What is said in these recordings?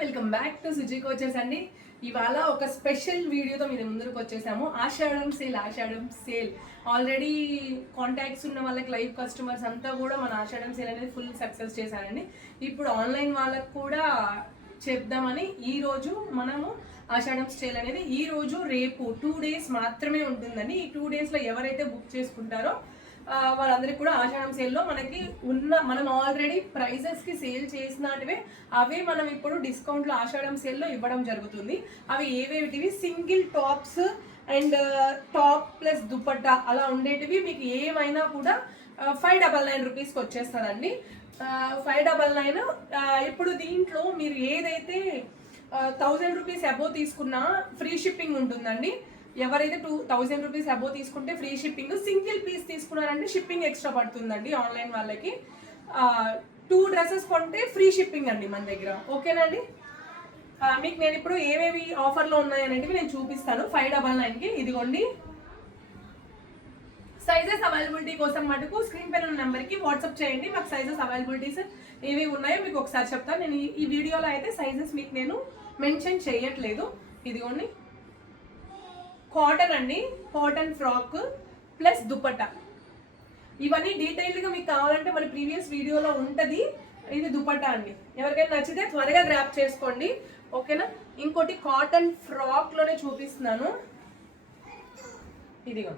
Welcome back to Suji coaches అండి. ఇవాళ ఒక స్పెషల్ వీడియోతో మీ ముందుకు వచ్చేసాము. ఆషాఢం సేల్ ఆల్రెడీ కాంటాక్ట్స్ ఉన్న వాళ్ళకి లైవ్ కస్టమర్స్ అంతా కూడా మన ఆషాఢం సేల్ అనేది ఫుల్ సక్సెస్ చేశారండి. ఇప్పుడు ఆన్లైన్ వాళ్ళకి కూడా చెప్దామని ఈరోజు మనము ఆషాఢం సేల్ అనేది ఈరోజు రేపు 2 days మాత్రమే ఉంటుందండి. ఈ 2 daysలో ఎవరైతే బుక్ చేసుకుంటారో వాళ్ళందరికీ కూడా ఆషాఢం సేల్లో మనకి మనం ఆల్రెడీ ప్రైజెస్కి సేల్ చేసినటివే అవే మనం ఇప్పుడు డిస్కౌంట్లో ఆషాఢం సేల్లో ఇవ్వడం జరుగుతుంది. అవి ఏవేటివి single tops and top plus dupatta అలా ఉండేటివి మీకు ఏమైనా కూడా 599 రూపీస్కి వచ్చేస్తుందండి. 599. ఇప్పుడు దీంట్లో మీరు ఏదైతే 1000 రూపీస్ అబోవ్ తీసుకున్నా ఫ్రీ షిప్పింగ్ ఉంటుందండి. ఎవరైతే 2000 రూపీస్ అబోవ్ తీసుకుంటే ఫ్రీ షిప్పింగ్, సింగిల్ పీస్ తీసుకున్నారంటే షిప్పింగ్ ఎక్స్ట్రా పడుతుందండి. ఆన్లైన్ వాళ్ళకి 2 డ్రెస్సెస్ కొంటే ఫ్రీ షిప్పింగ్ అండి మన దగ్గర. ఓకేనండి. మీకు నేను ఇప్పుడు ఏవేవి ఆఫర్లో ఉన్నాయనేటివి నేను చూపిస్తాను. 599కి ఇదిగోండి. సైజెస్ అవైలబిలిటీ కోసం మటుకు స్క్రీన్ పైన ఉన్న నెంబర్కి వాట్సాప్ చేయండి. మాకు సైజెస్ అవైలబిలిటీస్ ఏవి ఉన్నాయో మీకు ఒకసారి చెప్తాను. నేను ఈ వీడియోలో అయితే సైజెస్ మీకు నేను మెన్షన్ చేయట్లేదు. ఇదిగోండి కాటన్ అండి, కాటన్ ఫ్రాక్ ప్లస్ దుపట్టా. ఇవన్నీ డీటెయిల్డ్గా మీకు కావాలంటే మన ప్రీవియస్ వీడియోలో ఉంటుంది. ఇది దుపట్టా అండి. ఎవరికైనా నచ్చితే త్వరగా గ్రాప్ చేసుకోండి. ఓకేనా. ఇంకోటి కాటన్ ఫ్రాక్లోనే చూపిస్తున్నాను. ఇదిగో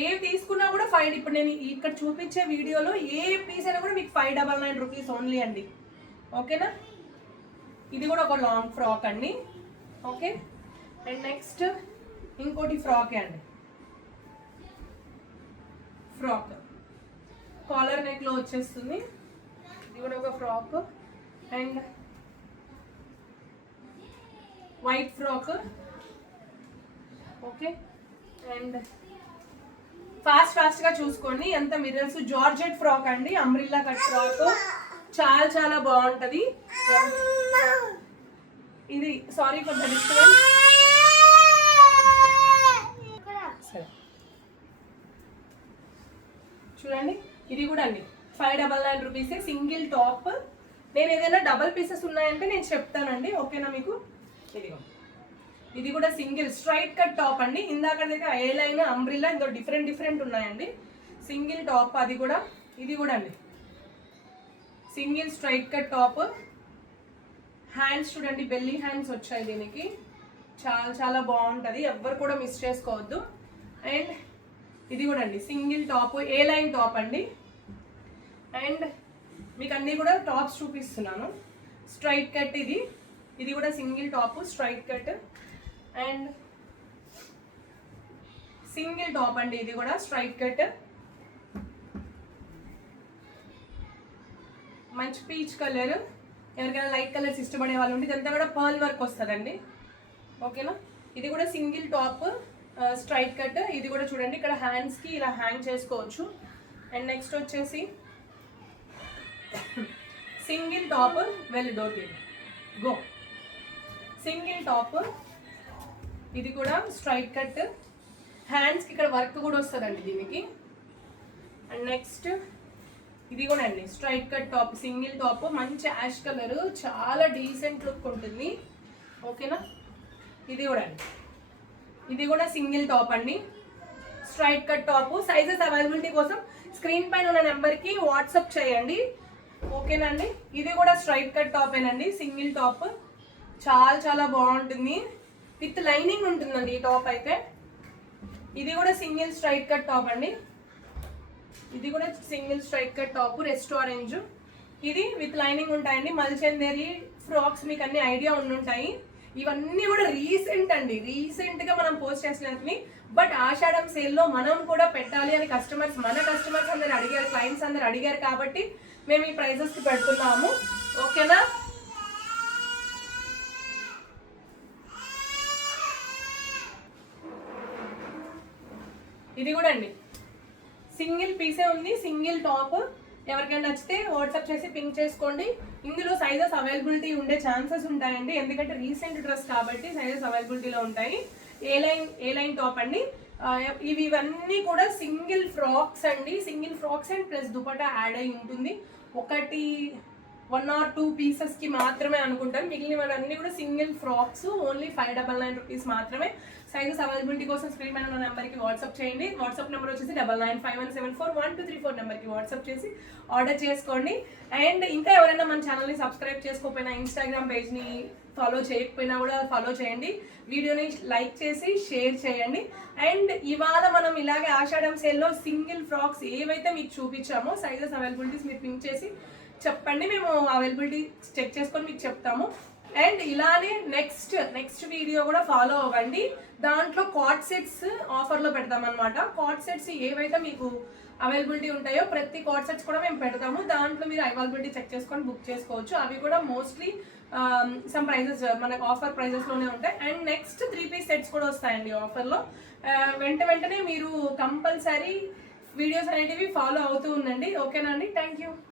ఏ తీసుకున్నా కూడా ఇప్పుడు నేను ఇక్కడ చూపించే వీడియోలో ఏ పీస్ అయినా కూడా మీకు 599 రూపీస్ ఓన్లీ అండి. ఓకేనా. ఇది కూడా ఒక లాంగ్ ఫ్రాక్ అండి. ఓకే. అండ్ నెక్స్ట్ ఇంకోటి ఫ్రాక్ అండి. ఫ్రాక్ కాలర్ నెక్లో వచ్చేస్తుంది. ఇది కూడా ఒక frock and white frock. Okay. And ఫాస్ట్గా చూసుకోండి. ఎంత మిర్రర్స్. జార్జెట్ ఫ్రాక్ అండి, అంబ్రిల్లా కట్ ఫ్రాక్. చాలా చాలా బాగుంటుంది ఇది. Sorry for the disturbance. చూడండి ఇది కూడా అండి 599 రూపీసే. Single top. నేను ఏదైనా డబల్ పీసెస్ ఉన్నాయంటే నేను చెప్తానండి. ఓకేనా మీకు. ఇదిగో ఇది కూడా సింగిల్ స్ట్రైట్ కట్ టాప్ అండి. ఇందాకైతే ఏ లైన్ అంబ్రిల్లా ఇంకో డిఫరెంట్ ఉన్నాయండి. సింగిల్ టాప్ అది కూడా. ఇది కూడా అండి single straight cut top. Hands చూడండి, బెల్లీ హ్యాండ్స్ వచ్చాయి దీనికి. చాలా చాలా బాగుంటుంది, ఎవ్వరు కూడా మిస్ చేసుకోవద్దు. అండ్ ఇది కూడా అండి సింగిల్ టాప్, ఏ లైన్ టాప్ అండి. అండ్ మీకు అన్నీ కూడా టాప్స్ చూపిస్తున్నాను. స్ట్రైట్ కట్ ఇది కూడా single top straight cut. And single top అండి, ఇది కూడా స్ట్రైట్ కట్. మంచి పీచ్ కలర్. ఎవరికైనా లైట్ కలర్స్ ఇష్టపడే వాళ్ళు ఉంటే ఇదంతా కూడా పర్ల్ వర్క్ వస్తుందండి. ఓకేనా. ఇది కూడా సింగిల్ టాప్ స్ట్రైట్ కట్. ఇది కూడా చూడండి ఇక్కడ హ్యాండ్స్కి ఇలా హ్యాంగ్ చేసుకోవచ్చు. అండ్ నెక్స్ట్ వచ్చేసి సింగిల్ టాప్. వెళ్ళి డోర్ గో. సింగిల్ టాప్ ఇది కూడా స్ట్రైట్ కట్. హ్యాండ్స్కి ఇక్కడ వర్క్ కూడా వస్తుందండి దీనికి. అండ్ నెక్స్ట్ ఇది కూడా అండి straight cut top, single top. మంచి యాష్ కలర్, చాలా డీసెంట్ లుక్ ఉంటుంది. ఓకేనా. ఇది కూడా అండి, ఇది కూడా సింగిల్ టాప్ అండి, straight cut top. Sizes availability కోసం స్క్రీన్ పైన ఉన్న నెంబర్కి వాట్సాప్ చేయండి. ఓకేనండి. ఇది కూడా స్ట్రైట్ కట్ టాపేనండి, సింగిల్ టాప్. చాలా చాలా బాగుంటుంది, విత్ లైనింగ్ ఉంటుందండి ఈ టాప్ అయితే. ఇది కూడా సింగిల్ స్ట్రైట్ కట్ టాప్ అండి. ఇది కూడా single straight cut top, restaurant. ఇది విత్ లైనింగ్ ఉంటాయండి. మల్చందేరి ఫ్రాక్స్ మీకు అన్ని ఐడియా ఉండుంటాయి. ఇవన్నీ కూడా రీసెంట్ అండి, రీసెంట్గా మనం పోస్ట్ చేసినవి. బట్ ఆషాఢం సేల్లో మనం కూడా పెట్టాలి అని మన కస్టమర్స్ అందరు అడిగారు, క్లయింట్స్ అందరు అడిగారు కాబట్టి మేము ఈ ప్రైజెస్కి పెడుతున్నాము. ఓకేనా. ఇది కూడా అండి సింగిల్ పీసే ఉంది, సింగిల్ టాప్. ఎవరికైనా నచ్చితే వాట్సాప్ చేసి పింక్ చేసుకోండి. ఇందులో సైజెస్ అవైలబిలిటీ ఉండే ఛాన్సెస్ ఉంటాయండి, ఎందుకంటే రీసెంట్ డ్రెస్ కాబట్టి సైజెస్ అవైలబిలిటీలో ఉంటాయి. ఏ లైన్ టాప్ అండి. ఇవన్నీ కూడా సింగిల్ ఫ్రాక్స్ అండి, single frocks and plus dupatta add అయి ఉంటుంది. 1 or 2 పీసెస్కి మాత్రమే అనుకుంటాను. మిగిలినవన్నీ కూడా సింగిల్ ఫ్రాక్స్, ఓన్లీ 599 రూపీస్ మాత్రమే. సైజెస్ అవైలబిలిటీ కోసం స్క్రీన్ పైన ఉన్న నెంబర్కి వాట్సాప్ చేయండి. వాట్సాప్ నెంబర్ వచ్చేసి 9951741234 నెంబర్కి వాట్సాప్ చేసి ఆర్డర్ చేసుకోండి. అండ్ ఇంకా ఎవరైనా మన ఛానల్ని సబ్స్క్రైబ్ చేసుకోకపోయినా, ఇన్స్టాగ్రామ్ పేజ్ని ఫాలో చేయకపోయినా కూడా ఫాలో చేయండి. వీడియోని లైక్ చేసి షేర్ చేయండి. అండ్ ఇవాళ మనం ఇలాగే ఆషాఢం సేల్లో సింగిల్ ఫ్రాక్స్ ఏవైతే మీకు చూపించామో సైజెస్ అవైలబిలిటీస్ మీరు పింక్ చేసి చెప్పండి, మేము అవైలబిలిటీ చెక్ చేసుకొని మీకు చెప్తాము. అండ్ ఇలానే నెక్స్ట్ వీడియో కూడా ఫాలో అవ్వండి. దాంట్లో కార్డ్ సెట్స్ ఆఫర్లో పెడతామన్నమాట. కార్డ్ సెట్స్ ఏవైతే మీకు అవైలబిలిటీ ఉంటాయో ప్రతి కార్డ్ సెట్స్ కూడా మేము పెడతాము. దాంట్లో మీరు అవైలబిలిటీ చెక్ చేసుకొని బుక్ చేసుకోవచ్చు. అవి కూడా మోస్ట్లీ సమ్ ప్రైజెస్ మనకు ఆఫర్ ప్రైజెస్లోనే ఉంటాయి. అండ్ నెక్స్ట్ 3 పీస్ సెట్స్ కూడా వస్తాయండి ఆఫర్లో. వెంటనే మీరు కంపల్సరీ వీడియోస్ అనేటివి ఫాలో అవుతూ ఉండండి. ఓకేనా అండి? Thank you.